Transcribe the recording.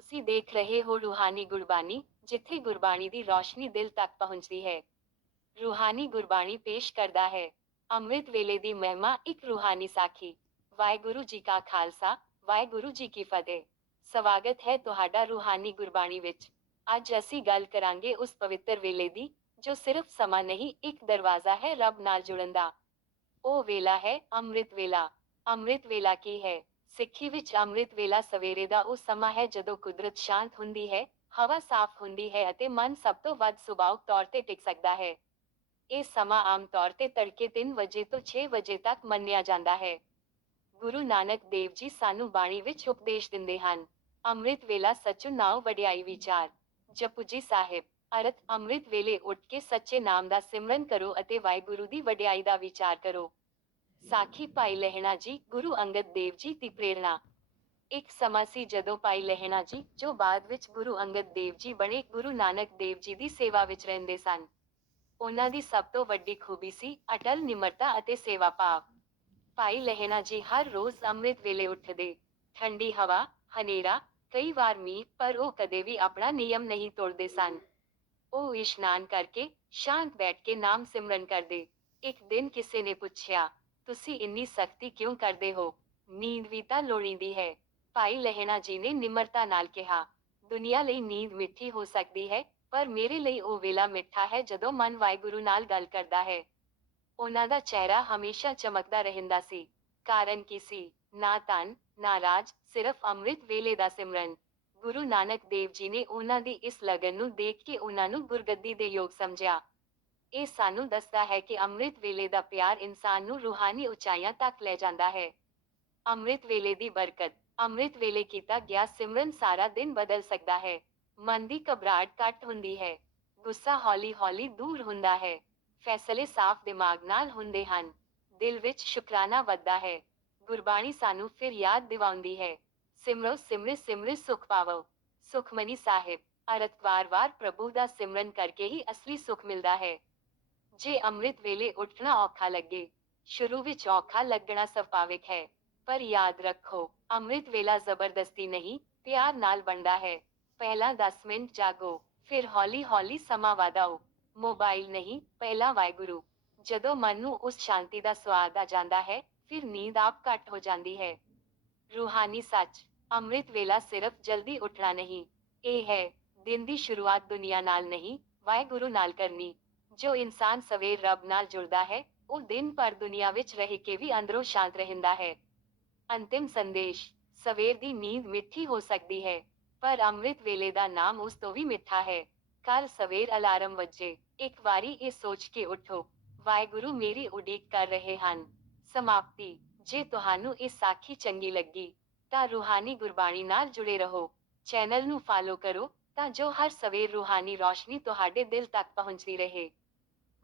ਤੁਸੀਂ ਦੇਖ ਰਹੇ ਹੋ ਰੂਹਾਨੀ ਗੁਰਬਾਣੀ ਜਿੱਥੇ ਗੁਰਬਾਣੀ ਦੀ ਰੌਸ਼ਨੀ ਦਿਲ ਤੱਕ ਪਹੁੰਚਦੀ ਹੈ ਰੂਹਾਨੀ ਗੁਰਬਾਣੀ ਪੇਸ਼ ਕਰਦਾ ਹੈ ਅੰਮ੍ਰਿਤ ਵੇਲੇ ਦੀ ਮਹਿਮਾ ਇੱਕ ਰੂਹਾਨੀ ਸਾਖੀ ਵਾਹਿਗੁਰੂ ਜੀ ਕਾ ਖਾਲਸਾ ਵਾਹਿਗੁਰੂ ਜੀ ਕੀ ਫਤਿਹ ਸਵਾਗਤ ਹੈ ਤੁਹਾਡਾ ਰੂਹਾਨੀ ਗੁਰਬਾਣੀ ਵਿੱਚ ਅੱਜ ਅਸੀਂ ਗੱਲ ਕਰਾਂਗੇ ਉਸ ਪਵਿੱਤਰ ਵੇਲੇ ਦੀ ਜੋ ਸਿਰਫ ਸਮਾਂ ਨਹੀਂ ਇੱਕ ਦਰਵਾਜ਼ਾ ਹੈ ਰੱਬ ਨਾਲ ਜੁੜਨ ਦਾ ਉਹ ਵੇਲਾ ਹੈ ਅੰਮ੍ਰਿਤ ਵੇਲਾ ਅੰਮ੍ਰਿਤ ਵੇਲਾ ਕੀ ਹੈ ਸਿੱਖੀ ਵਿੱਚ ਅੰਮ੍ਰਿਤ ਵੇਲਾ ਸਵੇਰੇ ਦਾ ਉਹ ਸਮਾਂ ਹੈ ਜਦੋਂ ਕੁਦਰਤ ਸ਼ਾਂਤ ਹੁੰਦੀ ਹੈ, ਹਵਾ ਸਾਫ਼ ਹੁੰਦੀ ਹੈ ਅਤੇ ਮਨ ਸਭ ਤੋਂ ਵੱਧ ਸੁਭਾਵਕ ਤੌਰ ਤੇ ਟਿਕ ਸਕਦਾ ਹੈ। ਇਹ ਸਮਾਂ ਆਮ ਤੌਰ ਤੇ ਤੜਕੇ 3 ਵਜੇ ਤੋਂ 6 ਵਜੇ ਤੱਕ ਮੰਨਿਆ ਜਾਂਦਾ ਹੈ। ਗੁਰੂ ਨਾਨਕ ਦੇਵ ਜੀ ਸਾਨੂੰ ਬਾਣੀ ਵਿੱਚ ਉਪਦੇਸ਼ ਦਿੰਦੇ ਹਨ, ਅੰਮ੍ਰਿਤ ਵੇਲਾ ਸਚੁ ਨਾਉ ਵਡਿਆਈ ਵਿਚਾਰ, ਜਪੁ ਜੀ ਸਾਹਿਬ, ਅਰਥ ਅੰਮ੍ਰਿਤ ਵੇਲੇ ਉੱਠ ਕੇ ਸੱਚੇ ਨਾਮ ਦਾ ਸਿਮਰਨ ਕਰੋ ਅਤੇ ਵਾਹਿਗੁਰੂ ਦੀ ਵਡਿਆਈ ਦਾ ਵਿਚਾਰ ਕਰੋ। ਸਾਖੀ ਭਾਈ ਲਹਿਣਾ ਜੀ ਗੁਰੂ ਅੰਗਦ ਦੇਵ ਜੀ ਦੀ ਪ੍ਰੇਰਣਾ ਇੱਕ ਸਮਾਂ ਸੀ ਜਦੋਂ ਭਾਈ ਲਹਿਣਾ ਜੀ ਜੋ ਬਾਅਦ ਵਿੱਚ ਗੁਰੂ ਅੰਗਦ ਦੇਵ ਜੀ ਬਣੇ ਗੁਰੂ ਨਾਨਕ ਦੇਵ ਜੀ ਦੀ ਸੇਵਾ ਵਿੱਚ ਰਹਿੰਦੇ ਸਨ ਉਹਨਾਂ ਦੀ ਸਭ ਤੋਂ ਵੱਡੀ ਖੂਬੀ ਸੀ ਅਟਲ ਨਿਮਰਤਾ ਅਤੇ ਸੇਵਾ ਭਾਵ ਭਾਈ ਲਹਿਣਾ ਜੀ ਹਰ ਰੋਜ਼ ਅੰਮ੍ਰਿਤ ਵੇਲੇ ਉੱਠਦੇ ਠੰਡੀ ਹਵਾ ਹਨੇਰਾ ਕਈ ਵਾਰ ਮੀਂਹ ਪਰ ਉਹ ਕਦੇ ਵੀ ਆਪਣਾ ਨਿਯਮ ਨਹੀਂ ਤੋੜਦੇ ਸਨ ਉਹ ਇਸ਼ਨਾਨ ਕਰਕੇ ਸ਼ਾਂਤ ਬੈਠ ਕੇ ਨਾਮ ਸਿਮਰਨ ਕਰਦੇ ਇੱਕ ਦਿਨ ਕਿਸੇ ਨੇ ਪੁੱਛਿਆ ਤੁਸੀਂ ਇੰਨੀ ਸਖਤੀ ਕਿਉਂ ਕਰਦੇ ਹੋ? ਨੀਂਦ ਵੀ ਤਾਂ ਲੋੜੀਂਦੀ ਹੈ। ਭਾਈ ਲਹਿਣਾ ਜੀ ਨੇ ਨਿਮਰਤਾ ਨਾਲ ਕਿਹਾ, ਦੁਨੀਆ ਲਈ ਨੀਂਦ ਮਿੱਠੀ ਹੋ ਸਕਦੀ ਹੈ, ਪਰ ਮੇਰੇ ਲਈ ਉਹ ਵੇਲਾ ਮਿੱਠਾ ਹੈ ਜਦੋਂ ਮਨ ਵਾਹਿਗੁਰੂ ਨਾਲ ਗੱਲ ਕਰਦਾ ਹੈ। ਉਹਨਾਂ ਦਾ ਚਿਹਰਾ ਹਮੇਸ਼ਾ ਚਮਕਦਾ ਰਹਿੰਦਾ ਸੀ। ਕਾਰਨ ਕੀ ਸੀ? ਨਾ ਤਨ ਨਾ ਰਾਜ, ਸਿਰਫ ਅੰਮ੍ਰਿਤ ਵੇਲੇ ਦਾ ਸਿਮਰਨ। ਗੁਰੂ ਨਾਨਕ ਦੇਵ ਜੀ ਨੇ ਉਹਨਾਂ ਦੀ ਇਸ ਲਗਨ ਨੂੰ ਦੇਖ ਕੇ ਉਹਨਾਂ ਨੂੰ ਗੁਰਗੱਦੀ ਦੇ ਯੋਗ ਸਮਝਿਆ। ਇਹ ਸਾਨੂੰ ਦੱਸਦਾ ਹੈ ਕਿ ਅੰਮ੍ਰਿਤ ਵੇਲੇ ਦਾ ਪਿਆਰ ਇਨਸਾਨ ਨੂੰ ਰੂਹਾਨੀ ਉਚਾਈਆਂ ਤੱਕ ਲੈ ਜਾਂਦਾ ਹੈ ਅੰਮ੍ਰਿਤ ਵੇਲੇ ਦੀ ਬਰਕਤ ਅੰਮ੍ਰਿਤ ਵੇਲੇ ਕੀਤਾ ਗਿਆ ਸਿਮਰਨ ਸਾਰਾ ਦਿਨ ਬਦਲ ਸਕਦਾ ਹੈ ਮਨ ਦੀ ਘਬਰਾਹਟ ਘੱਟ ਹੁੰਦੀ ਹੈ ਗੁੱਸਾ ਹੌਲੀ-ਹੌਲੀ ਦੂਰ ਹੁੰਦਾ ਹੈ ਫੈਸਲੇ ਸਾਫ਼ ਦਿਮਾਗ ਨਾਲ ਹੁੰਦੇ ਹਨ ਦਿਲ ਵਿੱਚ ਸ਼ੁਕਰਾਨਾ ਵੱਧਦਾ ਹੈ ਗੁਰਬਾਣੀ ਸਾਨੂੰ ਫਿਰ ਯਾਦ ਦਿਵਾਉਂਦੀ ਹੈ ਸਿਮਰੋ ਸਿਮਰਿ ਸਿਮਰਿ ਸੁਖ ਪਾਵੋ ਸੁਖਮਨੀ ਸਾਹਿਬ ਅਰਥ ਵਾਰ-ਵਾਰ ਪ੍ਰਭੂ ਦਾ ਸਿਮਰਨ ਕਰਕੇ ਹੀ ਅਸਲੀ ਸੁਖ ਮਿਲਦਾ ਹੈ ਜੇ ਅੰਮ੍ਰਿਤ ਵੇਲੇ ਉੱਠਣਾ ਔਖਾ ਲੱਗੇ, ਸ਼ੁਰੂ ਵਿੱਚ ਔਖਾ ਲੱਗਣਾ ਸੁਭਾਵਿਕ ਹੈ। ਪਰ ਯਾਦ ਰੱਖੋ, ਅੰਮ੍ਰਿਤ ਵੇਲਾ ਜ਼ਬਰਦਸਤੀ ਨਹੀਂ, ਪਿਆਰ ਨਾਲ ਬਣਦਾ ਹੈ। ਪਹਿਲਾਂ 10 ਮਿੰਟ ਜਾਗੋ, ਫਿਰ ਹੌਲੀ-ਹੌਲੀ ਸਮਾਂ ਵਧਾਓ। ਮੋਬਾਈਲ ਨਹੀਂ, ਪਹਿਲਾਂ ਵਾਹਿਗੁਰੂ। ਜਦੋਂ ਮਨ ਨੂੰ ਉਸ ਸ਼ਾਂਤੀ ਦਾ ਸਵਾਦ ਆ ਜਾਂਦਾ ਹੈ, ਫਿਰ ਨੀਂਦ ਆਪ ਘੱਟ ਹੋ ਜਾਂਦੀ ਹੈ। ਰੂਹਾਨੀ ਸੱਚ, ਅੰਮ੍ਰਿਤ ਵੇਲਾ ਸਿਰਫ ਜਲਦੀ ਉੱਠਣਾ ਨਹੀਂ। ਇਹ ਹੈ, ਦਿਨ ਦੀ ਸ਼ੁਰੂਆਤ ਦੁਨੀਆ ਨਾਲ ਨਹੀਂ, ਵਾਹਿਗੁਰੂ ਨਾਲ ਕਰਨੀ। ਜੋ ਇਨਸਾਨ ਸਵੇਰ ਰੱਬ ਨਾਲ ਜੁੜਦਾ ਹੈ ਉਹ ਦਿਨ ਭਰ ਦੁਨੀਆ ਵਿੱਚ ਰਹਿ ਕੇ ਵੀ ਅੰਦਰੋਂ ਸ਼ਾਂਤ ਰਹਿੰਦਾ ਹੈ ਅੰਤਿਮ ਸੰਦੇਸ਼ ਸਵੇਰ ਦੀ ਨੀਂਦ ਮਿੱਠੀ ਹੋ ਸਕਦੀ ਹੈ ਪਰ ਅੰਮ੍ਰਿਤ ਵੇਲੇ ਦਾ ਨਾਮ ਉਸ ਤੋਂ ਵੀ ਮਿੱਠਾ ਹੈ ਕੱਲ ਸਵੇਰ ਅਲਾਰਮ ਵੱਜੇ ਇੱਕ ਵਾਰੀ ਇਹ ਸੋਚ ਕੇ ਉਠੋ ਵਾਹਿਗੁਰੂ ਮੇਰੀ ਉਡੀਕ ਕਰ ਰਹੇ ਹਨ ਸਮਾਪਤੀ ਜੇ ਤੁਹਾਨੂੰ ਇਹ ਸਾਖੀ ਚੰਗੀ ਲੱਗੀ ਤਾਂ ਰੂਹਾਨੀ ਗੁਰਬਾਣੀ ਨਾਲ ਜੁੜੇ ਰਹੋ ਚੈਨਲ ਨੂੰ ਫਾਲੋ ਕਰੋ ਤਾਂ ਜੋ ਹਰ ਸਵੇਰ ਰੂਹਾਨੀ ਰੋਸ਼ਨੀ ਤੁਹਾਡੇ ਦਿਲ ਤੱਕ ਪਹੁੰਚਦੀ ਰਹੇ